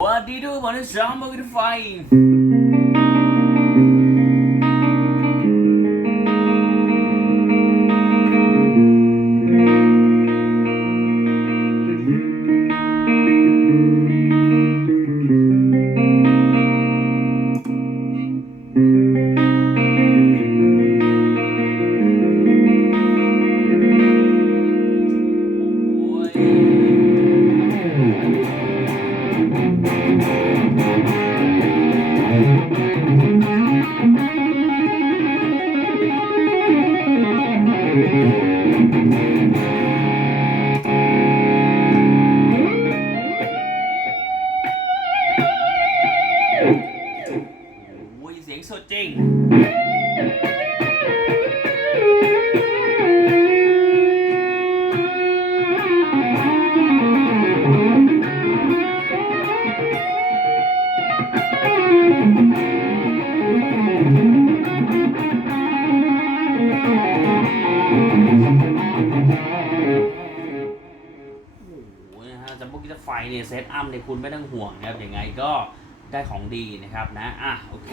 สวัสดีทุกคนที่ เนี่ยเซตอัพเนี่ยคุณไม่ต้องห่วงนะครับยังไงก็ได้ของดีนะครับนะ อะ โอเค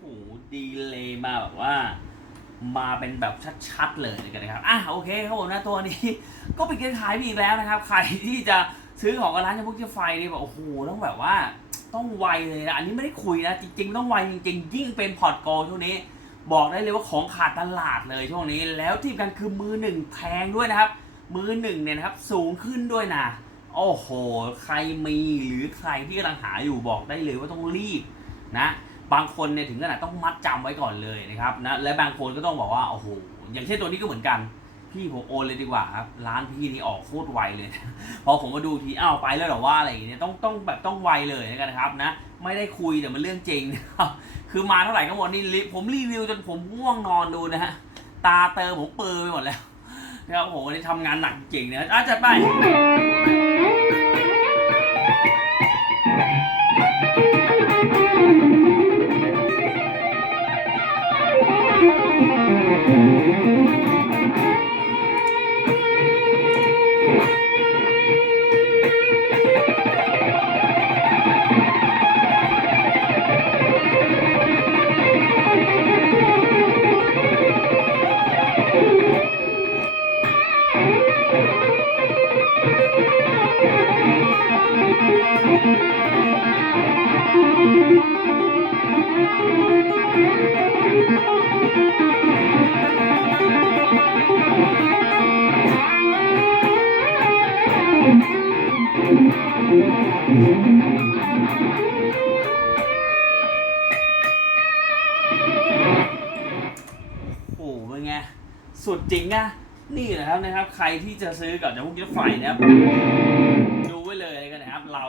โอ้โหดีเลยมาแบบว่า มาเป็นแบบชัดๆเลยกันนะครับ อะ โอเคครับผมนะตัวนี้ ก็เป็นการขายไปอีกแล้วนะครับ ใครที่จะซื้อของกับร้านยาพวกเจ้าไฟนี่แบบโอ้โหต้องแบบว่า ต้องไวเลยนะ อันนี้ไม่ได้คุยนะ จริง ๆ ต้องไวจริง ๆ ยิ่งเป็นพอร์ตโกลช่วงนี้ บอกได้เลยว่าของขาดตลาดเลยช่วงนี้ แล้วที่สำคัญคือมือหนึ่งแพงด้วยนะครับ มือหนึ่งเนี่ยนะครับ สูงขึ้นด้วยนะ โอ้โห ใครมีหรือใครที่กำลังหาอยู่บอกได้เลยว่าต้องรีบนะ บางคนเนี่ยถึงขนาดต้องมัดจำไว้ก่อนเลยนะครับนะ และบางคนก็ต้องบอกว่าโอ้โห อย่างเช่นตัวนี้ก็เหมือนกัน พี่ผมโอนเลยดีกว่าครับร้านพี่นี่ออกโคตรไวเลย พอผมมาดูทีอ้าวไปแล้วหรอว่าอะไรอย่างเงี้ยต้องต้องแบบต้องไวเลยนะครับนะ ไม่ได้คุยแต่มันเรื่องจริงนะครับคือมาเท่าไหร่ก็หมดนี่ผมรีวิวจนผมง่วงนอนดูนะฮะตาเตอผมเปื้อไปหมดแล้วนะครับโอ้โหวันนี้ทำงานหนักจริงนะอาจจะไป สุดจริงนะนี่แหละครับนะครับ ใครที่จะซื้อกับจะพวกรถไฟนะครับ ดูไว้เลยกันนะครับ เรา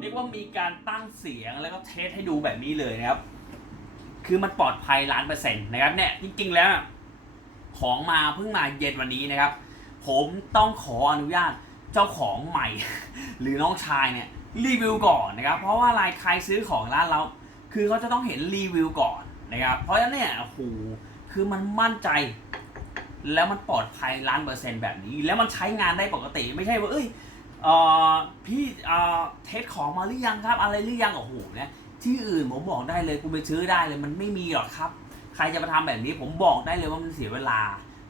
เรียกว่ามีการตั้งเสียงแล้วก็เทสให้ดูแบบนี้เลยนะครับ คือมันปลอดภัยล้านเปอร์เซ็นต์นะครับเนี่ยจริงๆแล้ว ของมาเพิ่งมาเย็นวันนี้นะครับ ผมต้องขออนุญาตเจ้าของใหม่ หรือน้องชายเนี่ยรีวิวก่อนนะครับ เพราะว่าอะไรใครซื้อของร้านเรา คือเขาจะต้องเห็นรีวิวก่อนนะครับ เพราะฉะนั้นเนี่ยโอ้โห คือมันมั่นใจ แล้วมันปลอดภัยล้านเปอร์เซ็นต์แบบนี้ แล้วมันใช้งานได้ปกติ ไม่ใช่ว่าเอ้ยเออพี่เออเทสของมาหรือยังครับ อะไรหรือยังโอ้โหเนี่ยที่อื่นผมบอกได้เลยคุณไปซื้อได้เลย มันไม่มีหรอกครับ ใครจะมาทำแบบนี้ผมบอกได้เลยว่ามันเสียเวลา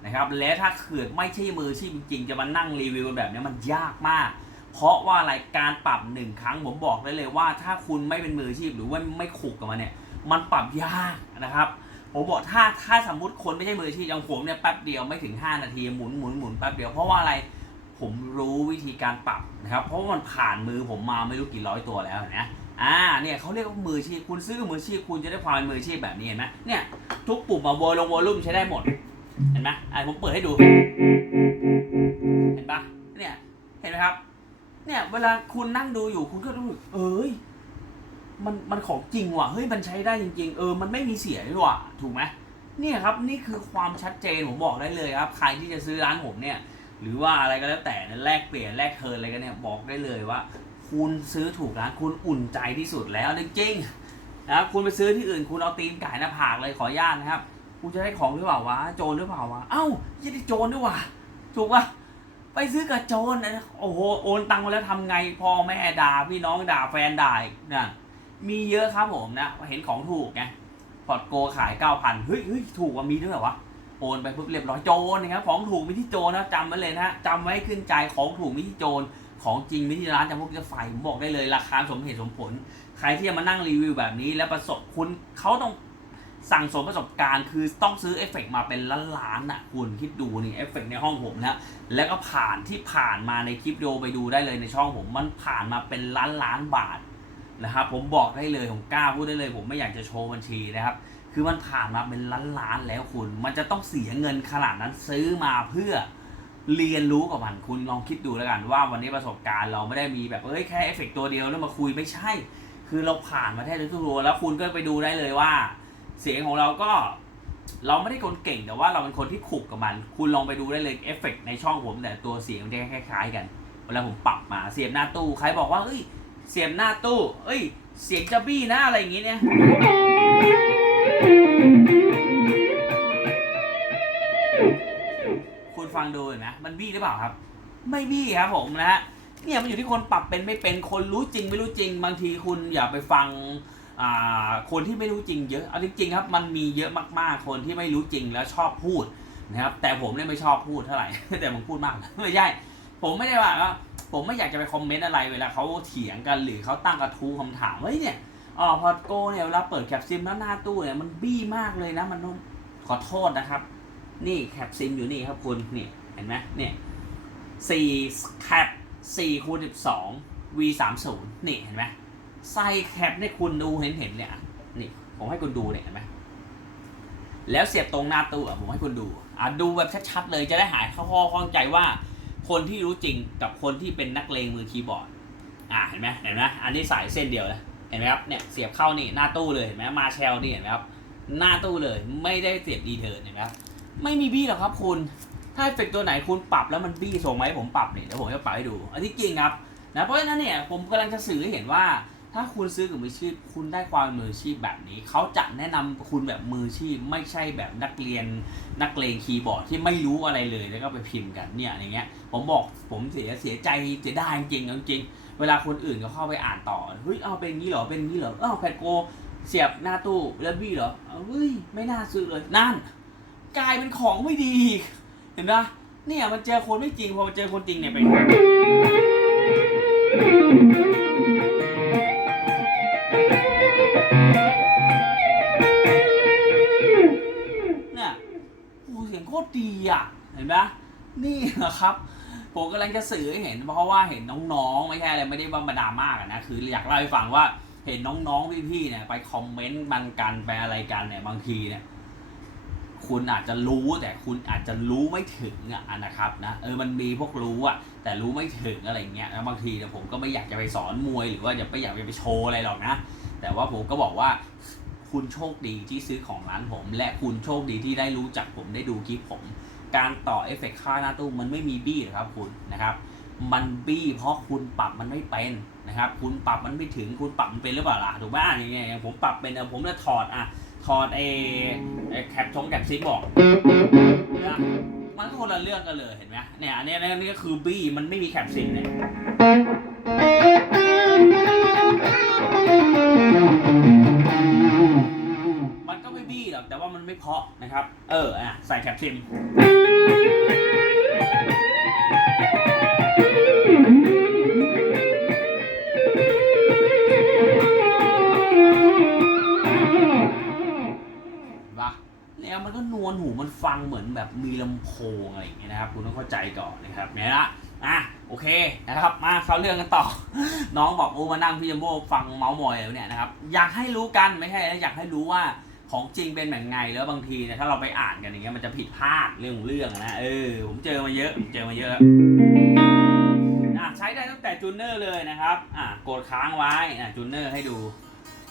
นะครับ และถ้าเกิดไม่ใช่มือชีพจริงจะมานั่งรีวิวแบบนี้มันยากมาก เพราะว่าอะไรการปรับหนึ่งครั้งผมบอกได้เลยว่า ถ้าคุณไม่เป็นมืออาชีพหรือว่าไม่ขูกกับมันเนี่ย มันปรับยากนะครับ ผมบอกถ้าถ้าสมมติคนไม่ใช่มืออาชีพอย่างผมเนี่ยแป๊บเดียวไม่ถึง 5 นาทีหมุนหมุนหมุนแป๊บเดียวเพราะว่าอะไรผมรู้วิธีการปรับนะครับ เพราะว่ามันผ่านมือผมมาไม่รู้กี่ร้อยตัวแล้วนะอ่าเนี่ยเขาเรียกว่ามืออาชีพคุณซื้อมืออาชีพคุณจะได้ความเป็นมืออาชีพแบบนี้เห็นไหมเนี่ยทุกปุ่มอะวอลลงวอลลุ่มใช้ได้หมด เห็นไหมอ่าผมเปิดให้ดู เห็นปะเนี่ยเห็นไหมครับเนี่ยเวลาคุณนั่งดูอยู่คุณก็รู้เอ้ย มันมันของจริงว่ะเฮ้ยมันใช้ได้จริง ๆ เออ มันไม่มีเสียด้วยว่ะถูกไหมเนี่ยครับนี่คือความชัดเจนผมบอกได้เลยครับ ใครที่จะซื้อร้านผมเนี่ย หรือว่าอะไรก็แล้วแต่แลกเปลี่ยนแลกเทิร์นอะไรกันเนี่ยบอกได้เลยว่า คุณซื้อถูกร้านคุณอุ่นใจที่สุดแล้วจริงๆนะครับคุณไปซื้อที่อื่นคุณเอาตีนไก่หน้าผากเลยขออนุญาตนะครับคุณจะได้ของหรือเปล่าวะโจรหรือเปล่าวะเอ้ายังได้โจรด้วยวะถูกปะไปซื้อกับโจรนะโอ้โหโอนตังค์มาแล้วทำไงพ่อแม่ด่าพี่น้องด่าแฟนด่าอีกนะ มีเยอะครับผมนะ เห็นของถูกไงพอร์ตโกขายเก้าพันเฮ้ยเฮ้ยถูกว่ามีด้วยเหรอวะ โอนไปปุ๊บเรียบร้อยโจรนะครับของถูกมีที่โจรนะจำไว้เลยนะฮะจำไว้ขึ้นใจของถูกมีที่โจรของจริงมีที่ร้านจำพวกจะไฟผมบอกได้เลย ราคาสมเหตุสมผล ใครที่จะมานั่งรีวิวแบบนี้ แล้วประสบคุณเขาต้องสั่งสมประสบการณ์คือต้องซื้อเอฟเฟกต์มาเป็นล้านๆอะคุณคิดดูนี่เอฟเฟกต์ในห้องผมนะแล้วก็ผ่านที่ผ่านมาในคลิปวิดีโอไปดูได้เลยในช่องผมมันผ่านมาเป็นล้านล้านบาท นะครับผมบอกได้เลยผมกล้าพูดได้เลย ผมไม่อยากจะโชว์บัญชีนะครับ คือมันผ่านมาเป็นล้านล้านๆแล้วคุณ มันจะต้องเสียเงินขนาดนั้นซื้อมาเพื่อเรียนรู้กับมันคุณลองคิดดูแล้วกันว่าวันนี้ประสบการณ์เราไม่ได้มีแบบเอ้ยแค่เอฟเฟกต์ตัวเดียวแล้วมาคุยไม่ใช่ คือเราผ่านมาแทบทุกตัวแล้วคุณก็ไปดูได้เลยว่า เสียงของเราก็เราไม่ได้คนเก่งแต่ว่าเราเป็นคนที่ขลุกกับมัน คุณลองไปดูได้เลยเอฟเฟกต์ในช่องผมแต่ตัวเสียงมันจะคล้ายๆกันเวลาผมปรับมาเสียบหน้าตู้ใครบอกว่าเอ้ย เสียบหน้าตู้ เอ้ย เสียงจะบี้นะอะไรอย่างงี้เนี่ย คุณฟังดูเห็นไหมมันบี้หรือเปล่าครับ ไม่บี้ครับผมนะฮะ เนี่ยมันอยู่ที่คนปรับเป็นไม่เป็น คนรู้จริงไม่รู้จริง บางทีคุณอย่าไปฟังคนที่ไม่รู้จริงเยอะ เอาจริงๆครับ มันมีเยอะมากๆ คนที่ไม่รู้จริงแล้วชอบพูดนะครับ แต่ผมเนี่ยไม่ชอบพูดเท่าไหร่ แต่ผมพูดมาก ไม่ใช่ ผมไม่ได้ว่า ผมไม่อยากจะไปคอมเมนต์อะไรเวลาเขาเถียงกันหรือเขาตั้งกระทู้คำถามเฮ้ยเนี่ยอ๋อพอโก้เนี่ยเวลาเปิดแคปซิมแล้วหน้าตู้เนี่ยมันบี้มากเลยนะมันนุ่มขอโทษนะครับ นี่แคปซิมอยู่นี่ครับคุณนี่เห็นไหมเนี่ยสี่แคปสี่คูณสิบสอง v สามศูนย์นี่เห็นไหมไส้แคปเนี่ยคุณดูเห็นเห็นเนี่ยนี่ผมให้คุณดูเนี่ยเห็นไหมแล้วเสียบตรงหน้าตู้อะผมให้คุณดูอะดูแบบชัดๆเลยจะได้หายข้อข้องใจว่า คนที่รู้จริงกับคนที่เป็นนักเลงมือคีย์บอร์ด อ่าเห็นไหมเห็นไหมอันนี้สายเส้นเดียวเลยเห็นไหมครับเนี่ยเสียบเข้านี่หน้าตู้เลยเห็นไหมมาแชลนี่เห็นไหมครับหน้าตู้เลยไม่ได้เสียบดีเทอร์เห็นไหมครับไม่มีบี้หรอกครับคุณถ้าเอฟเฟกตัวไหนคุณปรับแล้วมันบี้ส่งมาให้ผมปรับเนี่ยเดี๋ยวผมจะปรับให้ดู อันที่จริงครับนะเพราะฉะนั้นเนี่ยผมกำลังจะสื่อให้เห็นว่า ถ้าคุณซื้อกับมืออาชีพ คุณได้ความมืออาชีพแบบนี้ เขาจะแนะนำคุณแบบมืออาชีพ ไม่ใช่แบบนักเรียนนักเลงคีย์บอร์ดที่ไม่รู้อะไรเลยแล้วก็ไปพิมพ์กันเนี่ยอย่างเงี้ย ผมบอกผมเสียเสียใจเสียดายจริงจริงเวลาคนอื่นเขาเข้าไปอ่านต่อเฮ้ยเอาเป็นงี้เหรอเป็นงี้เหรออ้าวแพดโกเสียบหน้าตู้แล้วบี้เหรอเฮ้ยไม่น่าซื้อเลยนั่น กลายเป็นของไม่ดี เห็นปะเนี่ยมันเจอคนไม่จริงพอเจอคนจริงเนี่ยเป็น ดีอะเห็นปะนี่นะครับผมกำลังจะสื่อให้เห็น เพราะว่าเห็นน้องๆ ไม่ใช่อะไรไม่ได้ว่ามาดามากนะคืออยากเล่าให้ฟังว่าเห็นน้องๆพี่ๆเนี่ยไปคอมเมนต์บันกันไปอะไรกันเนี่ยบางทีเนี่ยคุณอาจจะรู้แต่คุณอาจจะรู้ไม่ถึงอะนะครับนะเออมันมีพวกรู้อะแต่รู้ไม่ถึงอะไรเงี้ยแล้วบางทีเนี่ยผมก็ไม่อยากจะไปสอนมวยหรือว่าจะไม่อยากจะไปโชว์อะไรหรอกนะ แต่ว่าผมก็บอกว่า คุณโชคดีที่ซื้อของร้านผม และคุณโชคดีที่ได้รู้จักผมได้ดูคลิปผม การต่อเอฟเฟกต์ค่าหน้าตู้มันไม่มีบี้หรอครับคุณนะครับ มันบี้เพราะคุณปรับมันไม่เป็นนะครับ คุณปรับมันไม่ถึงคุณปรับมันเป็นหรือเปล่าล่ะถูกไหมอย่างเงี้ยอย่างผมปรับเป็นอาผมจะถอดอะถอดเอเอ่อแคปชงแคปซิปบอกนะมันก็คนละเรื่องกันเลยเห็นไหมเนี่ยอันนี้อันนี้ก็คือบี้มันไม่มีแคปซิปเนี่ย ก็ไม่บี้หรอกแต่ว่ามันไม่เพราะนะครับ เอออะใส่แคปซิมปะเนี่ยมันก็นวลหูมันฟังเหมือนแบบมีลำโพงอะไรอย่างเงี้ยนะครับ คุณต้องเข้าใจก่อนนะครับเนี่ยละอะโอเคนะครับมาเข้าเรื่องกันต่อ น้องบอกโอ้มานั่งพี่จัมโบ้ฟังเมาส์มอยแล้วเนี่ยนะครับอยากให้รู้กันไม่ใช่นะอยากให้รู้ว่า ของจริงเป็นแบบไงแล้วบางทีเนี่ยถ้าเราไปอ่านกันอย่างเงี้ยมันจะผิดพลาดเรื่องของเรื่องนะเออผมเจอมาเยอะผมเจอมาเยอะอะใช้ได้ตั้งแต่จูเนอร์เลยนะครับอะกดค้างไว้อะจูเนอร์ให้ดู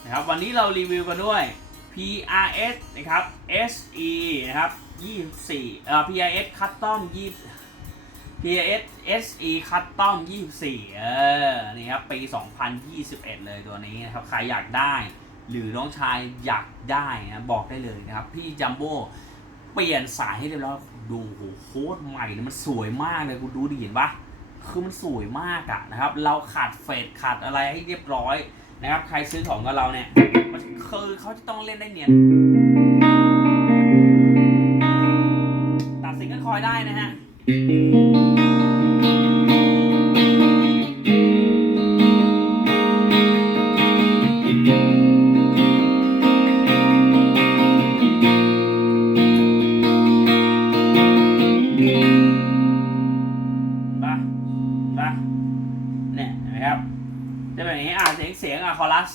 นะครับวันนี้เรารีวิวกันด้วย PRS นะครับ SE นะครับ24เอ่อ PRS Custom 20 PRS SE Custom 24เออนี่ครับปี 2021 เลยตัวนี้นะครับใครอยากได้ หรือน้องชายอยากได้นะบอกได้เลยนะครับ พี่จัมโบ้เปลี่ยนสายให้เรียบร้อยดูโหโคตรใหม่เลยมันสวยมากเลยคุณดูดิเห็นปะคือมันสวยมากอะนะครับ เราขาดเฟดขาดอะไรให้เรียบร้อยนะครับ ใครซื้อของกับเราเนี่ยมันคือเขาจะต้องเล่นได้เนียนตัดสินกันคอยได้นะฮะ เสียงอะคอรัส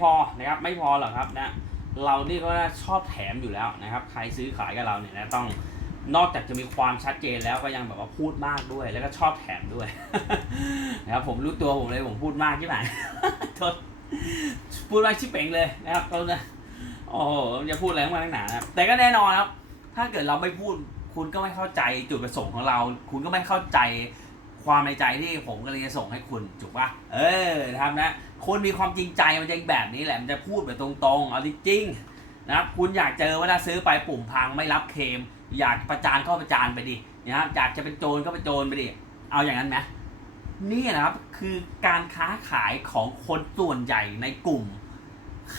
พอนะครับไม่พอหรอกครับนะเรานี่ก็ชอบแถมอยู่แล้วนะครับ ใครซื้อขายกับเราเนี่ยนะต้องนอกจากจะมีความชัดเจนแล้วก็ยังแบบว่าพูดมากด้วย แล้วก็ชอบแถมด้วยนะครับผมรู้ตัวผมเลยผมพูดมากใช่ไหมทษพูดมากชิบเป่งเลยนะครับตอนนะโอ้โหจะพูดอะไรมาตั้งหนานะแต่ก็แน่นอนครับ ถ้าเกิดเราไม่พูดคุณก็ไม่เข้าใจจุดประสงค์ของเรา คุณก็ไม่เข้าใจความในใจที่ผมกำลังจะส่งให้คุณถูกปะเออนะครับนะ คนมีความจริงใจมันจะแบบนี้แหละมันจะพูดแบบตรงๆเอาจริงๆนะครับคุณอยากเจอเวลาซื้อไปปุ่มพังไม่รับเคม อยากประจานก็ประจานไปดินะครับอยากจะเป็นโจรก็เป็นโจรไปดิเอาอย่างนั้นไหมนี่นะครับคือการค้าขายของคนส่วนใหญ่ในกลุ่ม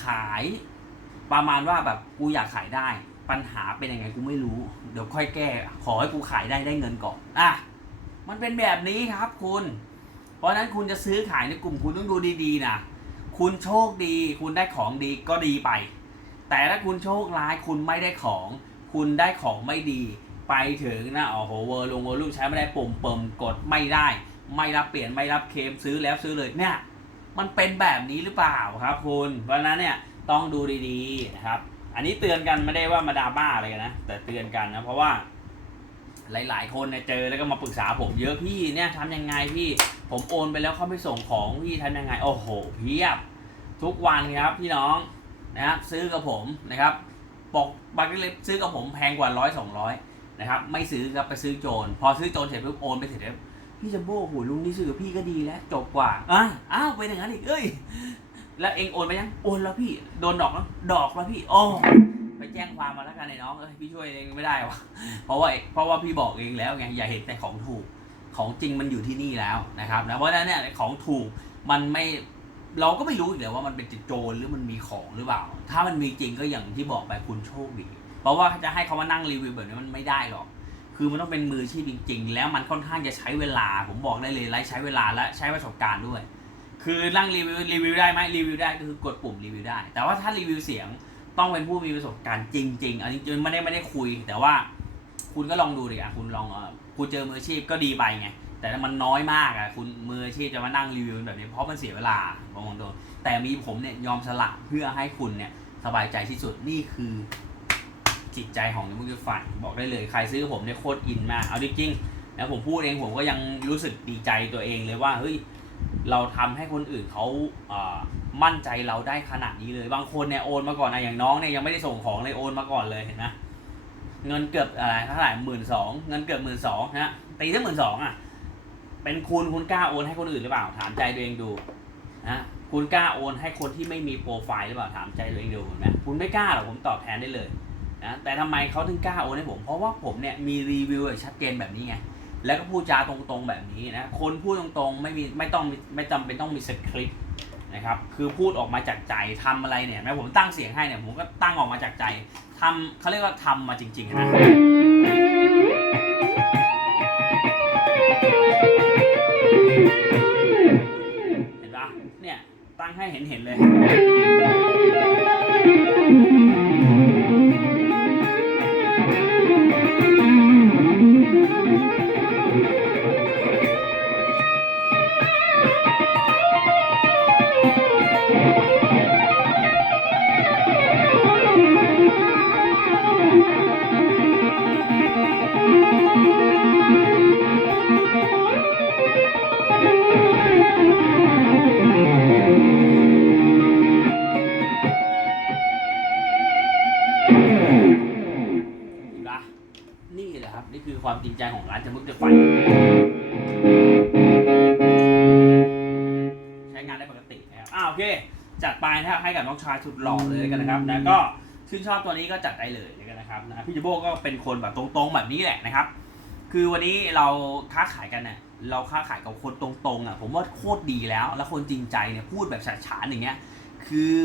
ขายประมาณว่าแบบกูอยากขายได้ ปัญหาเป็นยังไงกูไม่รู้ เดี๋ยวค่อยแก้ ขอให้กูขายได้ได้เงินก่อนอะมันเป็นแบบนี้ครับคุณ เพราะฉะนั้นคุณจะซื้อขายในกลุ่มคุณต้องดูดีๆนะคุณโชคดี คุณได้ของดีก็ดีไป แต่ถ้าคุณโชคร้ายคุณไม่ได้ของ คุณได้ของไม่ดี ไปถึงนะโอ้โหเวอร์ลงเวอร์ลูกใช้ไม่ได้ปุ่มเปิมกดไม่ได้ ไม่รับเปลี่ยนไม่รับเคมซื้อแล้วซื้อเลยเนี่ยมันเป็นแบบนี้หรือเปล่าครับ คุณเพราะนั้นเนี่ยต้องดูดีๆนะครับ อันนี้เตือนกันไม่ได้ว่ามาดาม่าอะไรกันนะแต่เตือนกันนะเพราะว่าหลาย ๆ คนเนี่ยเจอแล้วก็มาปรึกษาผมเยอะพี่เนี่ยทำยังไงพี่ ผมโอนไปแล้วเขาไม่ส่งของพี่ทำยังไง โอ้โหเพียบ ทุกวันครับพี่น้องนะซื้อกับผมนะครับปกบัตรเล็บซื้อกับผมแพงกว่าร้อยสองร้อยนะครับ ไม่ซื้อครับไปซื้อโจร พอซื้อโจรเสร็จปุ๊บโอนไปเสร็จแล้วพี่จัมโบ้โหลุงนี่ซื้อกับพี่ก็ดีแล้วจบกว่าอะอ้าวเป็นอย่างนั้นอีกเอ้ยแล้วเองโอนไปยังโอนแล้วพี่โดนดอกแล้วดอกแล้วพี่โอ้ไปแจ้งความมาแล้วกันไอ้น้องเอ้ยพี่ช่วยเองไม่ได้วะเพราะว่าเพราะว่าพี่บอกเองแล้วไงอย่าเห็นแต่ของถูก ของจริงมันอยู่ที่นี่แล้วนะครับนะเพราะฉะนั้นเนี่ยของถูกมันไม่เราก็ไม่รู้อีกเลยว่ามันเป็นโจรหรือมันมีของหรือเปล่า ถ้ามันมีจริงก็อย่างที่บอกไปคุณโชคดี เพราะว่าจะให้เขามานั่งรีวิวแบบนี้มันไม่ได้หรอก คือมันต้องเป็นมือชีพจริง ๆ แล้วมันค่อนข้างจะใช้เวลา ผมบอกได้เลยไลฟ์ใช้เวลาและใช้ประสบการณ์ด้วย คือนั่งรีวิวรีวิวได้ไหมรีวิวได้ก็คือกดปุ่มรีวิวได้ แต่ว่าถ้ารีวิวเสียงต้องเป็นผู้มีประสบการณ์จริง ๆ อันนี้ไม่ได้ไม่ได้คุย แต่ว่าคุณก็ลองดูดิอะคุณลองเออ คุณเจอมืออาชีพก็ดีไปไง แต่ถ้ามันน้อยมากอะคุณมืออาชีพจะมานั่งรีวิวแบบนี้เพราะมันเสียเวลาบางคนแต่มีผมเนี่ยยอมสละเพื่อให้คุณเนี่ยสบายใจที่สุดนี่คือจิตใจของนักวิทยาฝ่ายบอกได้เลยใครซื้อผมเนี่ยโคตรอินมากเอาจริงๆแล้วผมพูดเองผมก็ยังรู้สึกดีใจตัวเองเลยว่าเฮ้ยเราทำให้คนอื่นเขาเอ่อมั่นใจเราได้ขนาดนี้เลย บางคนเนี่ยโอนมาก่อนนะอย่างน้องเนี่ยยังไม่ได้ส่งของเลยโอนมาก่อนเลยเห็นไหม เงินเกือบอะไรเท่าไหร่หมื่นสองเงินเกือบหมื่นสองฮะตีถ้าหมื่นสองอะ เป็นคุณคุณกล้าโอนให้คนอื่นหรือเปล่า ถามใจตัวเองดูนะคุณกล้าโอนให้คนที่ไม่มีโปรไฟล์หรือเปล่าถามใจตัวเองดูเห็นไหมคุณไม่กล้าหรอกผมตอบแทนได้เลยนะแต่ทำไมเขาถึงกล้าโอนให้ผม เพราะว่าผมเนี่ยมีรีวิวชัดเจนแบบนี้ไงแล้วก็พูดจาตรงๆแบบนี้นะคนพูดตรงๆไม่มีไม่ต้องไม่จำเป็นต้องมีสคริปต์ นะครับคือพูดออกมาจากใจทำอะไรเนี่ยแม้ผมตั้งเสียงให้เนี่ยผมก็ตั้งออกมาจากใจทำเขาเรียกว่าทำมาจริงๆนะเห็นปะเนี่ยตั้งให้เห็นเห็นๆเลย ครับ นี่คือความจริงใจของร้านจะมุกจะไฟใช้งานได้ปกตินะครับอ่าโอเค จัดไปนะครับให้กับน้องชายสุดหล่อเลยกันนะครับนะก็ชื่นชอบตัวนี้ก็จัดได้เลยกันนะครับนะพี่จิโบก็เป็นคนแบบตรงๆแบบนี้แหละนะครับ คือวันนี้เราค้าขายกันเนี่ยเราค้าขายกับคนตรงๆอะผมว่าโคตรดีแล้ว แล้วคนจริงใจเนี่ยพูดแบบฉาฉานอย่างเงี้ย คือ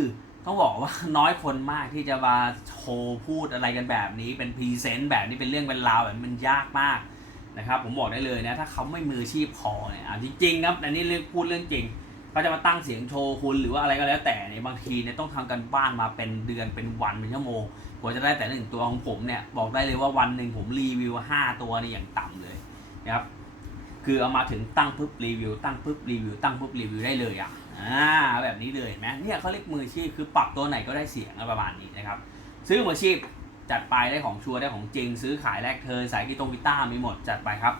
ต้องบอกว่าน้อยคนมากที่จะมาโชว์พูดอะไรกันแบบนี้ เป็นพรีเซนต์แบบนี้เป็นเรื่องเป็นราวแบบมันยากมากนะครับ ผมบอกได้เลยนะ ถ้าเขาไม่มืออาชีพพอเนี่ยจริงๆครับอันนี้เรื่องพูดเรื่องจริงเขาจะมาตั้งเสียงโชว์คุณหรือว่าอะไรก็แล้วแต่เนี่ยบางทีเนี่ยต้องทำกันบ้านมาเป็นเดือนเป็นวันเป็นชั่วโมงกว่าจะได้แต่หนึ่งตัวของผมเนี่ยบอกได้เลยว่าวันหนึ่งผมรีวิวห้าตัวนี่อย่างต่ำเลยนะครับคือเอามาถึงตั้งปุ๊บรีวิวตั้งปุ๊บรีวิวตั้งปุ๊บรีวิวได้เลยอะ อ่าแบบนี้เลยเห็นไหมเนี่ยเขาเรียกมืออาชีพคือปรับตัวไหนก็ได้เสียงประมาณนี้นะครับ ซื้อมืออาชีพจัดไปได้ของชัวร์ได้ของจริง ซื้อขายแลกเทินสายกีตงกีตาร์มีหมดจัดไปครับ